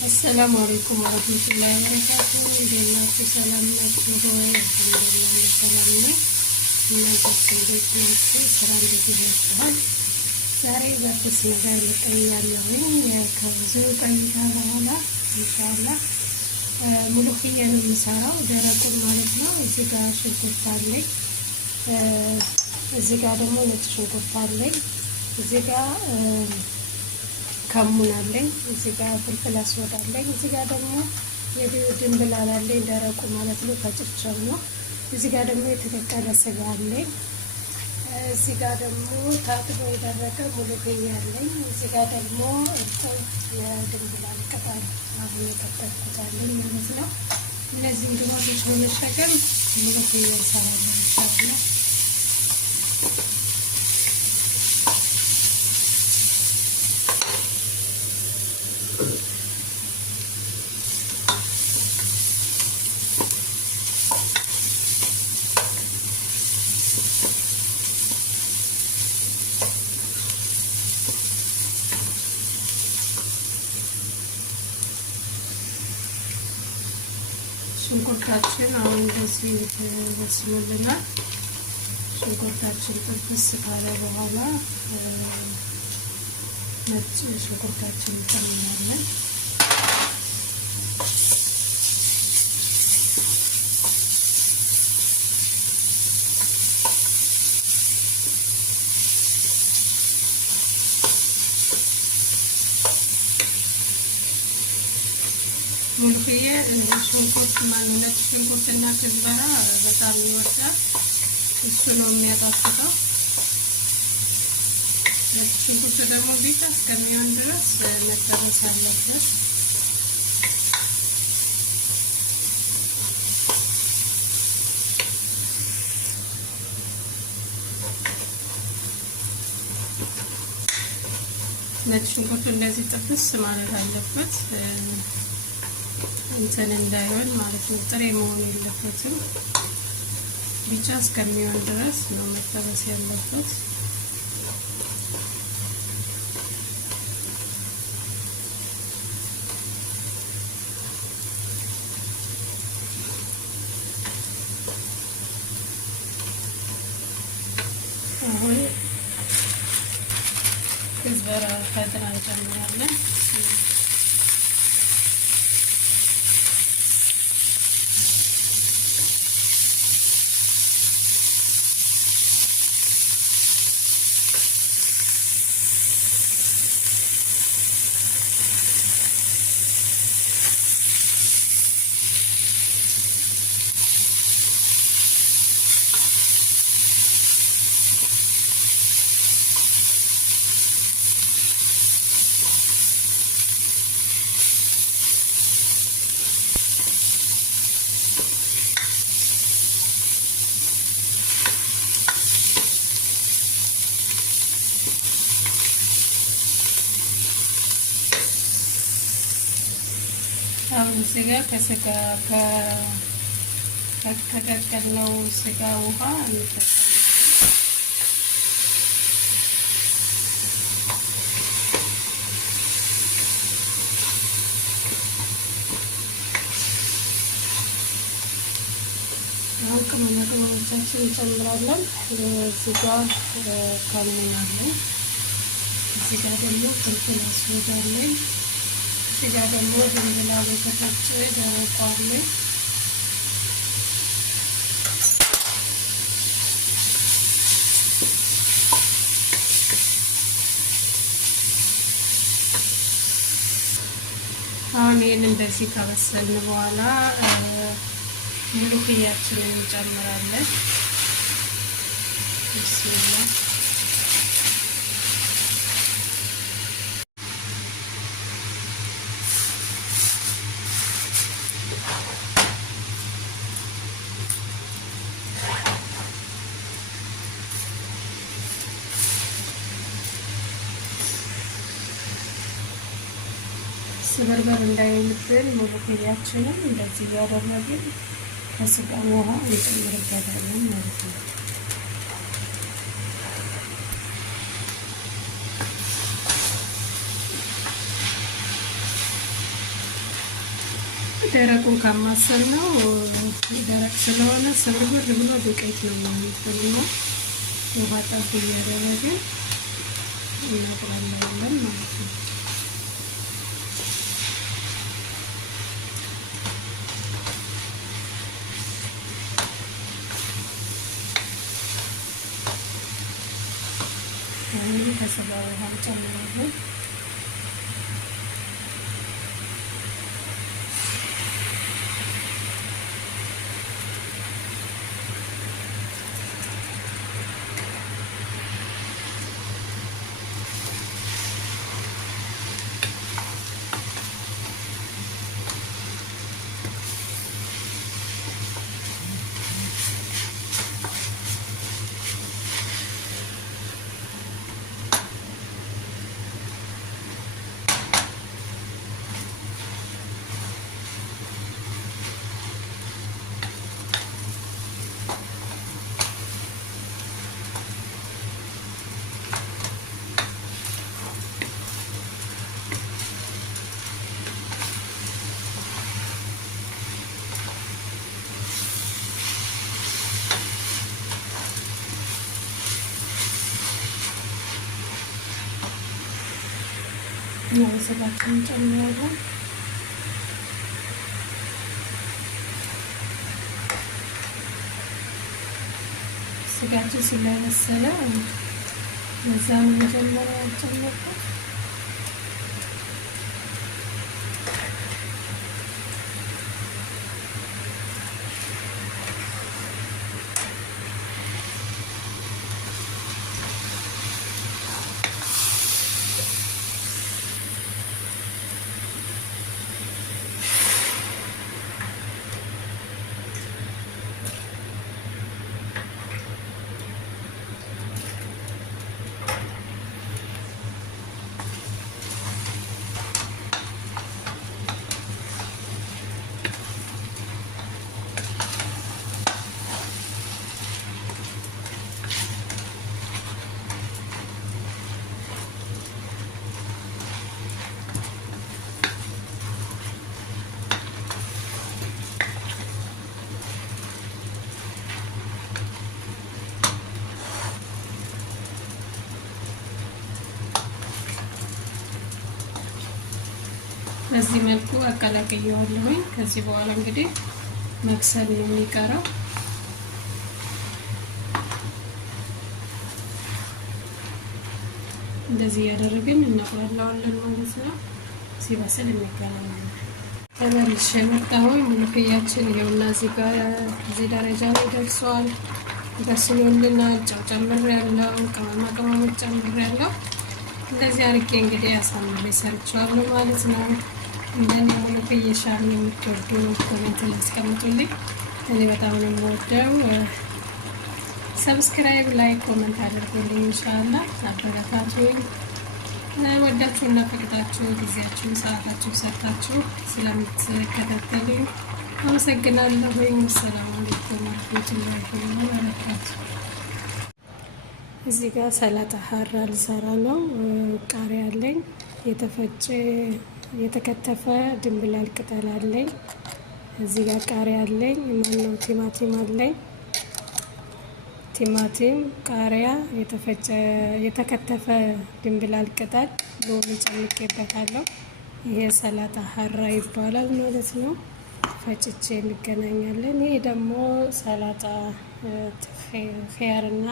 السلام عليكم ورحمة الله وبركاته. እንደናችሁ ሰላም ናችሁ ሆይ? አልሐምዱሊላህ ሰላም ነኝ። እናንተስ እንዴት ናችሁ? ስራ እንዴት ይመስላል? ዛሬ በአዲስ ነገር ልቀኛለሁኝ። ከብዙ ቆይታ በኋላ ኢንሻአላህ ሙሉክያ ነው የምሰራው፣ ደረቁን ማለት ነው። እዚህ ጋር ሽንኩርት አለኝ፣ እዚህ ጋር ደግሞ ነጭ ሽንኩርት አለኝ፣ እዚህ ጋር ከሙን አለኝ፣ እዚህ ጋር ፍልፍል አስወድ አለኝ፣ እዚህ ጋር ደግሞ የድንብላል አለኝ፣ ደረቁ ማለት ነው፣ ከጭፍጨው ነው። እዚህ ጋር ደግሞ የተቀቀለ ስጋ አለኝ፣ እዚህ ጋር ደግሞ ታጥቦ የደረቀ ሙሉክያ አለኝ፣ እዚህ ጋር ደግሞ እርጥብ የድንብላል ቅጠል አሁን የከተፍኩት አለኝ ማለት ነው። እነዚህ ግብአቶች በመጠቀም ሙሉክያ እሰራለሁ ኢንሻአላህ። ሽንኩርታችን አሁን እንደዚህ ተበስሎልናል። ሽንኩርታችን ጥብስ ካለ በኋላ ነጭ ሽንኩርታችን እንጨምራለን። ሙሉክያ ሽንኩርት ነጭ ሽንኩርትና ከዝበራ በጣም ይወዳል። እሱ ነው የሚያጣፍጠው። ነጭ ሽንኩርት ደግሞ ቢጫ እስከሚሆን ድረስ መጠበስ አለበት። ነጭ ሽንኩርቱ እንደዚህ ጥብስ ማለት አለበት፣ እንትን እንዳይሆን ማለት ነው። ጥሬ መሆን የለበትም። ቢጫ እስከሚሆን ድረስ ነው መጠበስ ያለበት። አሁን ከዝበራ ፈጥና እንጨምራለን። አሁን ስጋ ከስጋ ከቀቀለው ስጋ ውሃ እንጠቀማለን። አሁን ቅመሞቻችን እንጨምራለን። እዚህ ጋር ከሙን አለኝ፣ እዚህ ጋር ደግሞ ፍልፍል አስወድ አለኝ፣ እዚህ ጋር ደግሞ ድንብላል የተፈጨ ደረቁ አለኝ። አሁን ይህን እንደዚህ ካበሰልን በኋላ ሙሉክያችንን እንጨምራለን። ቢስሚላህ ስበርበር እንዳይልብን ሙሉክያችንን እንደዚህ እያደረግን ከስጋ ውሃ እንጨምርበታለን ማለት ነው። ደረቁን ካማሰል ነው ደረቅ ስለሆነ ስብርብር ብሎ ዱቄት ነው የሚሆነው። ውሃ ጠብ እያደረግን እናቁላላለን ማለት ነው። አሁን ከስጋ ውሃ ጨምራለሁ። ስጋችንን ጨምራለን። ስጋችን ስለበሰለ ለዛም መጀመሪያ ጨምረን በዚህ መልኩ አቀላቅየዋለሁኝ። ከዚህ በኋላ እንግዲህ መክሰል የሚቀረው እንደዚህ ያደረግን እናቁላለዋለን ማለት ነው። ሲበስል እንገናኛለን። ተመልሼ መጣሁኝ። ሙሉክያችን ይኸውና እዚህ ደረጃ ላይ ደርሷል። በስሎልናል። ጨው ጨምሬያለሁ፣ ቅመማ ቅመሞች ጨምሬያለሁ። እንደዚህ አድርጌ እንግዲህ አሳምሬ ሰርቼዋለሁ ማለት ነው። እንደኔ ሙሉክዬ ሻል የምትወዱ ኮሜንት አስቀምጡልኝ። እኔ በጣም ነው የምወደው። ሰብስክራይብ፣ ላይክ፣ ኮሜንት አድርጉልኝ። ኢንሻአላህ አበረታቱኝ። ወዳችሁና ፈቅዳችሁ ጊዜያችሁን ሰዓታችሁ ሰጥታችሁ ስለምትከታተሉኝ አመሰግናለሁ። ሰላም አለይኩም ወራህመቱላሂ ወበረካቱ። እዚህ ጋር ሰላጣ ሀራ ልሰራ ነው። ቃሪያ አለኝ፣ የተከተፈ ድንብላል ቅጠል አለኝ። እዚህ ጋር ቃሪያ አለኝ፣ ማነው ቲማቲም አለኝ። ቲማቲም፣ ቃሪያ፣ የተከተፈ ድንብላል ቅጠል፣ ሎሚ ጨምቄበታለሁ። ይሄ ሰላጣ ሀራ ይባላል ማለት ነው። ፈጭቼ እንገናኛለን። ይሄ ደግሞ ሰላጣ ኸያርና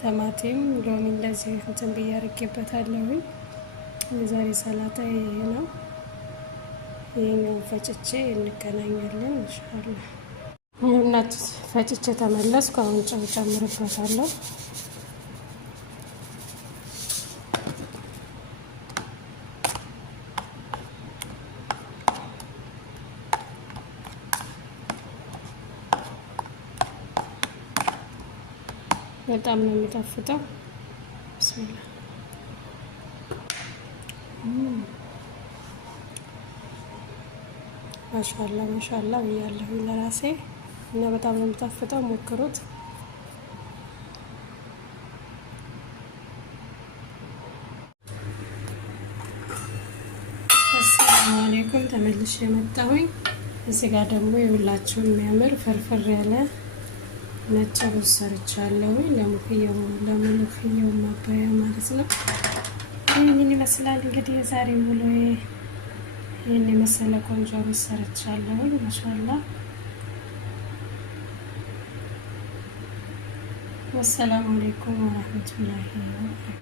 ቲማቲም ሎሚ እንደዚህ እንትን ብዬ አድርጌበታለሁ። የዛሬ ሰላጣ ይሄ ነው። ይሄኛውን ፈጭቼ እንገናኛለን ኢንሻአላህ። እናት ፈጭቼ ተመለስኩ። አሁን ጨው ጨምርበታለሁ። በጣም ነው የሚጣፍጠው። ብስሚላ ማሻአላ ብያለሁ ለራሴ እና በጣም ነው የሚጣፍጠው። ሞክሩት። አሰላሙ አለይኩም። ተመልሼ የመጣሁኝ እዚህ ጋር ደግሞ የሁላችሁ የሚያምር ፍርፍር ያለ ነጭ ሩዝ ሰርቻለሁ። ለሙሉክየው ማባያ ማለት ነው። ይህንን ይመስላል እንግዲህ የዛሬ ውሎዬ። ይህን የመሰለ ቆንጆ ሩዝ ሰርቻለሁ። ማሻአላ። ወሰላሙ አለይኩም ወራህመቱላሂ ወበረካቱሁ።